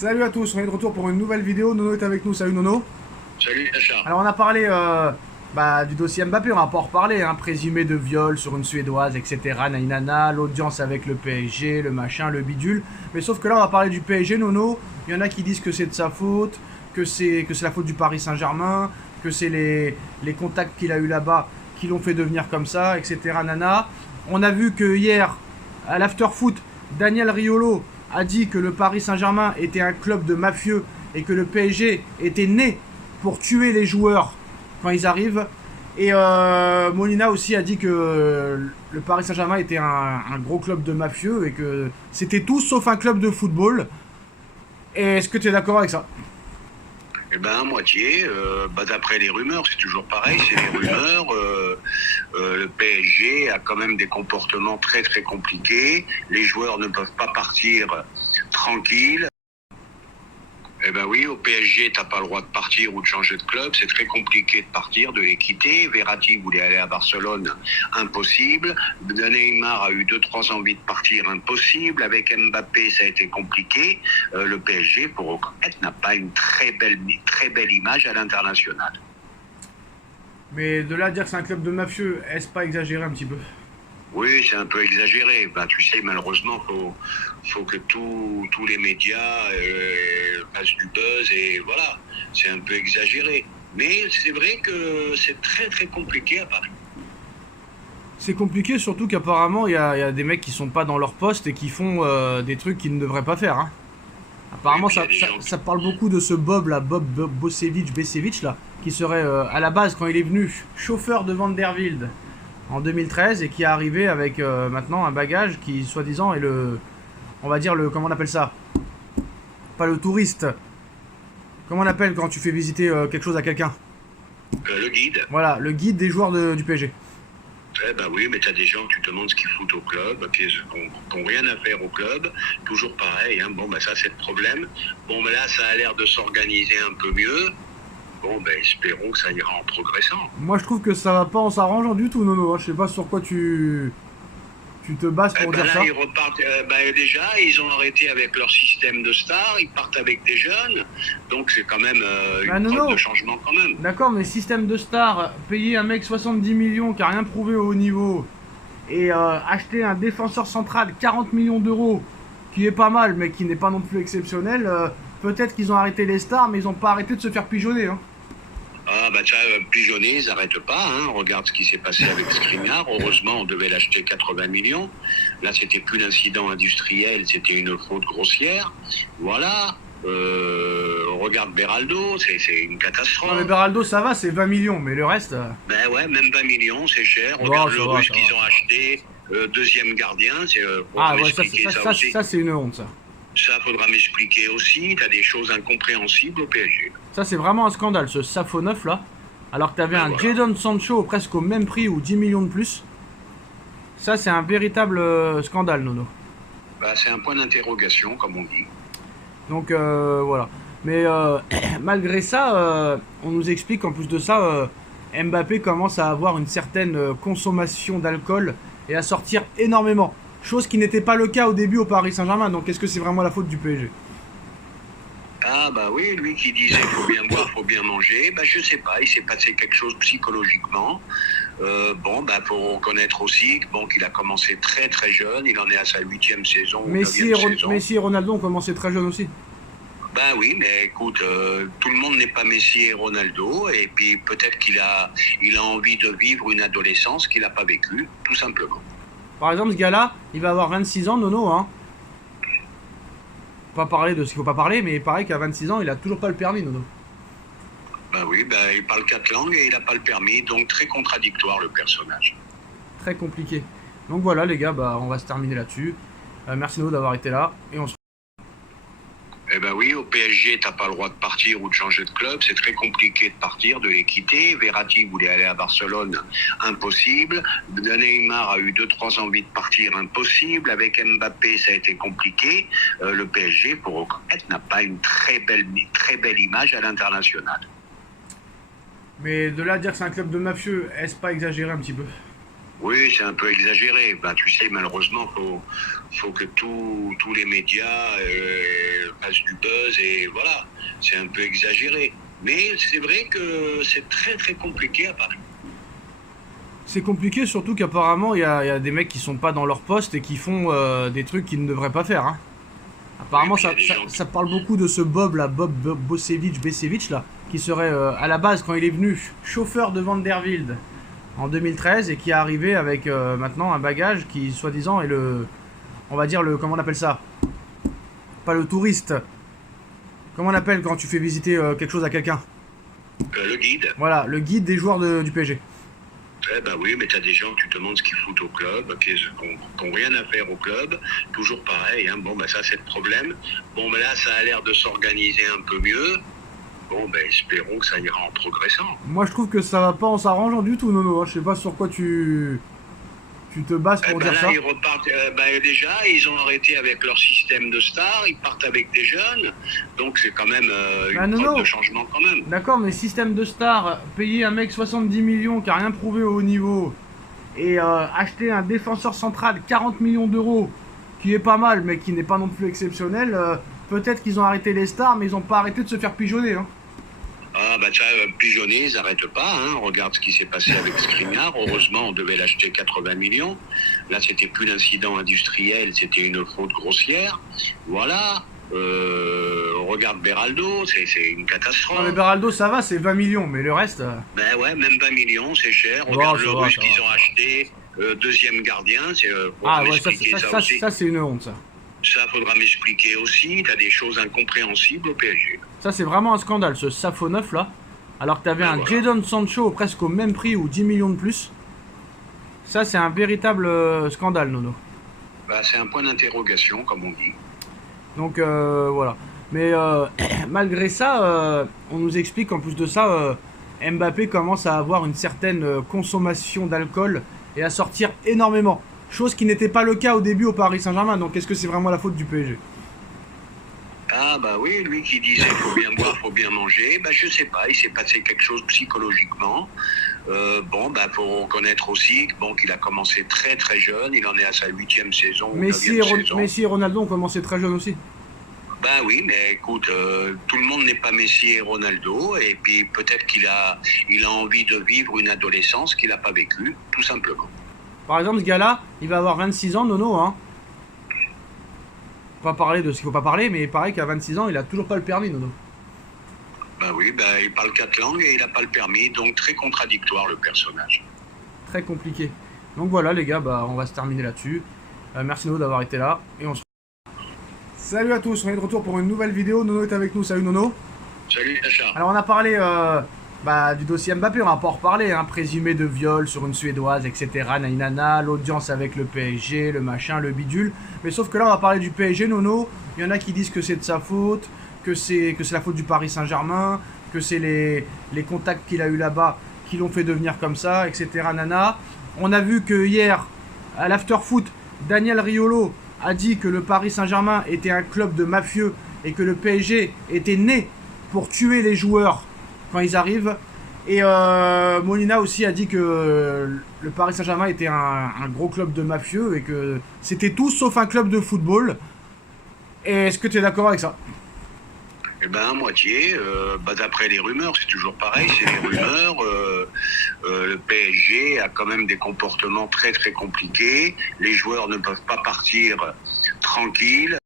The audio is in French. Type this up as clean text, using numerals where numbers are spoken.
Salut à tous, on est de retour pour une nouvelle vidéo. Nono est avec nous, salut Nono. Salut Sacha. Alors on a parlé du dossier Mbappé, on va pas en reparler, hein, présumé de viol sur une Suédoise, etc. Nainana, l'audience avec le PSG, le machin, le bidule. Mais sauf que là on va parler du PSG, Nono. Il y en a qui disent que c'est de sa faute, que c'est la faute du Paris Saint-Germain, que c'est les contacts qu'il a eu là-bas qui l'ont fait devenir comme ça, etc. Nana. On a vu que hier, à l'after-foot, Daniel Riolo a dit que le Paris Saint-Germain était un club de mafieux et que le PSG était né pour tuer les joueurs quand ils arrivent. Et Molina aussi a dit que le Paris Saint-Germain était un gros club de mafieux et que c'était tout sauf un club de football. Et est-ce que tu es d'accord avec ça? Eh ben, à moitié. D'après les rumeurs, c'est toujours pareil, c'est les rumeurs. Le PSG a quand même des comportements très très compliqués. Les joueurs ne peuvent pas partir tranquilles. Eh ben oui, au PSG, t'as pas le droit de partir ou de changer de club. C'est très compliqué de partir, de les quitter. Verratti voulait aller à Barcelone, impossible. Neymar a eu 2-3 envies de partir, impossible. Avec Mbappé, ça a été compliqué. Le PSG, pour reconnaître, n'a pas une très belle image à l'international. Mais de là à dire que c'est un club de mafieux, est-ce pas exagéré un petit peu? Oui, c'est un peu exagéré. Ben, tu sais, malheureusement, faut que tous les médias fassent du buzz et voilà, c'est un peu exagéré. Mais c'est vrai que c'est très très compliqué à Paris. C'est compliqué, surtout qu'apparemment il y a des mecs qui sont pas dans leur poste et qui font des trucs qu'ils ne devraient pas faire, hein. Apparemment, ça parle beaucoup de ce Bob là, Bob Bosevic là, qui serait à la base, quand il est venu, chauffeur de Vanderbilt en 2013 et qui est arrivé avec maintenant un bagage qui, soi-disant, est on va dire comment on appelle ça? Pas le touriste. Comment on appelle quand tu fais visiter quelque chose à quelqu'un? Le guide. Voilà, le guide des joueurs du PSG. Eh ben oui, mais t'as des gens que tu te demandes ce qu'ils foutent au club, qui n'ont rien à faire au club, toujours pareil, hein. Bon, ben ça c'est le problème. Bon, ben là ça a l'air de s'organiser un peu mieux. Bon, ben espérons que ça ira en progressant. Moi je trouve que ça va pas en s'arrangeant du tout, Nono, hein. Je sais pas sur quoi tu te bases pour dire là, ça. ils repartent. Déjà, ils ont arrêté avec leur système de stars. Ils partent avec des jeunes. Donc, c'est quand même une preuve de changement quand même. D'accord, mais système de stars, payer un mec 70 millions qui a rien prouvé au haut niveau et acheter un défenseur central 40 millions d'euros qui est pas mal mais qui n'est pas non plus exceptionnel, peut-être qu'ils ont arrêté les stars mais ils ont pas arrêté de se faire pigeonner, hein. Ah bah ça, pigeonner, ils n'arrêtent pas, hein. Regarde ce qui s'est passé avec Skriniar. Heureusement, on devait l'acheter 80 millions. Là, c'était plus l'incident industriel, c'était une faute grossière. Voilà. Regarde Beraldo, c'est une catastrophe. Non mais Beraldo ça va, c'est 20 millions, mais le reste... Ben ouais, même 20 millions, c'est cher. Regarde le Russe qu'ils ont acheté, deuxième gardien, c'est ah ouais, ça c'est une honte, ça. Ça, faudra m'expliquer aussi. T'as des choses incompréhensibles au PSG. Ça, c'est vraiment un scandale, ce Safo 9 là. Alors que t'avais un voilà. Jadon Sancho presque au même prix ou 10 millions de plus. Ça, c'est un véritable scandale, Nono. Bah, c'est un point d'interrogation, comme on dit. Donc, voilà. Mais malgré ça, on nous explique qu'en plus de ça, Mbappé commence à avoir une certaine consommation d'alcool et à sortir énormément. Chose qui n'était pas le cas au début au Paris Saint-Germain. Donc est-ce que c'est vraiment la faute du PSG? Ah bah oui, lui qui disait faut bien boire, faut bien manger, bah je sais pas, il s'est passé quelque chose psychologiquement. Faut reconnaître aussi qu'il a commencé très très jeune, il en est à sa 8e saison. Messi et Ronaldo ont commencé très jeune aussi. Ben oui, mais écoute, tout le monde n'est pas Messi et Ronaldo, et puis peut-être qu'il a envie de vivre une adolescence qu'il n'a pas vécue, tout simplement. Par exemple, ce gars-là, il va avoir 26 ans, Nono, hein. Pas parler de ce qu'il faut pas parler, mais il paraît qu'à 26 ans, il a toujours pas le permis, Nono. Bah oui, il parle 4 langues et il a pas le permis, donc très contradictoire le personnage. Très compliqué. Donc voilà les gars, on va se terminer là-dessus. Merci Nono d'avoir été là, et on se... Eh ben oui, au PSG, t'as pas le droit de partir ou de changer de club. C'est très compliqué de partir, de les quitter. Verratti voulait aller à Barcelone, impossible. Neymar a eu 2-3 envies de partir, impossible. Avec Mbappé, ça a été compliqué. Le PSG, pour reconnaître, n'a pas une très belle image à l'international. Mais de là à dire que c'est un club de mafieux, est-ce pas exagéré un petit peu? Oui, c'est un peu exagéré. Tu sais, malheureusement, faut que tous les médias fasse du buzz et voilà, c'est un peu exagéré. Mais c'est vrai que c'est très très compliqué à Paris. C'est compliqué, surtout qu'apparemment, il y a des mecs qui sont pas dans leur poste et qui font des trucs qu'ils ne devraient pas faire. Hein. Apparemment, Oui, ça parle beaucoup de ce Bob, là, Bosevich, là, qui serait à la base, quand il est venu, chauffeur de Vanderbilt en 2013 et qui est arrivé avec maintenant un bagage qui, soi-disant, est on va dire comment on appelle ça? Pas le touriste. Comment on appelle quand tu fais visiter quelque chose à quelqu'un? Le guide. Voilà, le guide des joueurs du PSG. Eh ben oui, mais tu as des gens que tu te demandes ce qu'ils foutent au club, qui n'ont rien à faire au club, toujours pareil, hein. Bon, ben ça c'est le problème. Bon, ben là ça a l'air de s'organiser un peu mieux. Bon, ben espérons que ça ira en progressant. Moi je trouve que ça va pas en s'arrangeant du tout, Nono. Je sais pas sur quoi tu te bases pour dire là, ça. ils repartent. Déjà, ils ont arrêté avec leur système de stars, ils partent avec des jeunes, donc c'est quand même une preuve de changement quand même. D'accord, mais système de stars, payer un mec 70 millions qui a rien prouvé au haut niveau et acheter un défenseur central 40 millions d'euros qui est pas mal mais qui n'est pas non plus exceptionnel, peut-être qu'ils ont arrêté les stars mais ils ont pas arrêté de se faire pigeonner. Hein. Ah bah ça, pigeonner, ils n'arrêtent pas. Hein. Regarde ce qui s'est passé avec Skriniar. Heureusement, on devait l'acheter 80 millions. Là, c'était plus l'incident industriel, c'était une faute grossière. Voilà. Regarde Beraldo, c'est une catastrophe. Non mais Beraldo, ça va, c'est 20 millions, mais le reste... Ben ouais, même 20 millions, c'est cher. Regarde le Russe qu'ils ont acheté, deuxième gardien. Ah ouais, ça c'est une honte, ça. Ça, faudra m'expliquer aussi. T'as des choses incompréhensibles au PSG. Ça, c'est vraiment un scandale, ce Safonov là. Alors que t'avais un Jadon Sancho presque au même prix ou 10 millions de plus. Ça, c'est un véritable scandale, Nono. Bah, c'est un point d'interrogation, comme on dit. Donc, voilà. Mais malgré ça, on nous explique qu'en plus de ça, Mbappé commence à avoir une certaine consommation d'alcool et à sortir énormément. Chose qui n'était pas le cas au début au Paris Saint-Germain. Donc est-ce que c'est vraiment la faute du PSG? Ah bah oui, lui qui disait faut bien boire, faut bien manger, bah je sais pas, il s'est passé quelque chose psychologiquement. Faut reconnaître aussi qu'il a commencé très très jeune, il en est à sa 8e saison. Messi et Ronaldo ont commencé très jeunes aussi. Bah oui, mais écoute, tout le monde n'est pas Messi et Ronaldo, et puis peut-être qu'il a envie de vivre une adolescence qu'il n'a pas vécue, tout simplement. Par exemple, ce gars-là, il va avoir 26 ans, Nono, hein. Pas parler de ce qu'il faut pas parler, mais il paraît qu'à 26 ans, il a toujours pas le permis, Nono. Bah oui, il parle 4 langues et il n'a pas le permis, donc très contradictoire le personnage. Très compliqué. Donc voilà les gars, on va se terminer là-dessus. Merci Nono d'avoir été là, et on se... Salut à tous, on est de retour pour une nouvelle vidéo. Nono est avec nous, salut Nono. Salut Sacha. Alors on a parlé du dossier Mbappé, on va pas en reparler, hein, présumé de viol sur une Suédoise, etc. Nainana, l'audience avec le PSG, le machin, le bidule. Mais sauf que là on va parler du PSG, Nono. Il y en a qui disent que c'est de sa faute, que c'est la faute du Paris Saint-Germain, que c'est les contacts qu'il a eu là-bas qui l'ont fait devenir comme ça, etc. Nana. On a vu que hier, à l'after-foot, Daniel Riolo a dit que le Paris Saint-Germain était un club de mafieux et que le PSG était né pour tuer les joueurs quand ils arrivent. Et Molina aussi a dit que le Paris Saint-Germain était un gros club de mafieux et que c'était tout sauf un club de football. Et est-ce que tu es d'accord avec ça? Eh ben, à moitié. D'après les rumeurs, c'est toujours pareil, c'est des rumeurs. Le PSG a quand même des comportements très très compliqués. Les joueurs ne peuvent pas partir tranquilles.